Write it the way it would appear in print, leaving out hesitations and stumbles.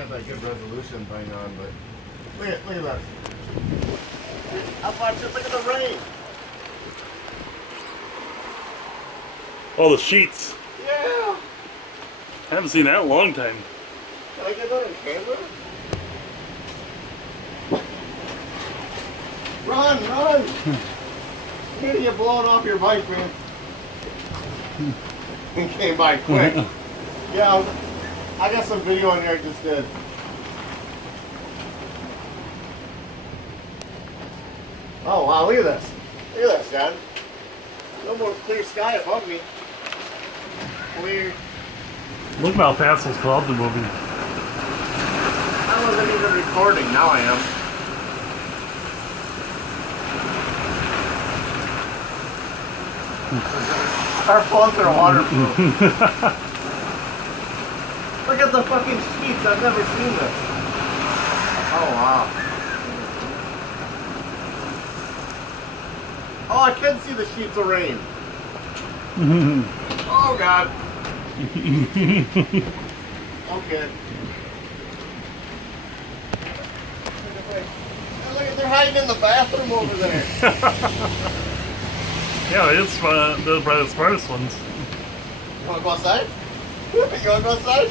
got that good resolution thing on, but look at this. How far? Just look at the rain. Oh, the sheets. Yeah. I haven't seen that in a long time. Can I get that on camera? Run, run! You need to get blown off your bike, man. He came by quick. Yeah, I got some video on here I just did. Oh wow, look at this. Look at this, Dad. No more clear sky above me. Clear. Look how fast those clouds are moving. I wasn't even recording, now I am. Our phones are waterproof. Look at the fucking sheets, I've never seen this. Oh wow. Oh, I can see the sheets of rain. Oh god. Okay. Look at, they're hiding in the bathroom over there. Yeah, it's they're probably the smartest ones. You wanna go outside? You wanna go outside?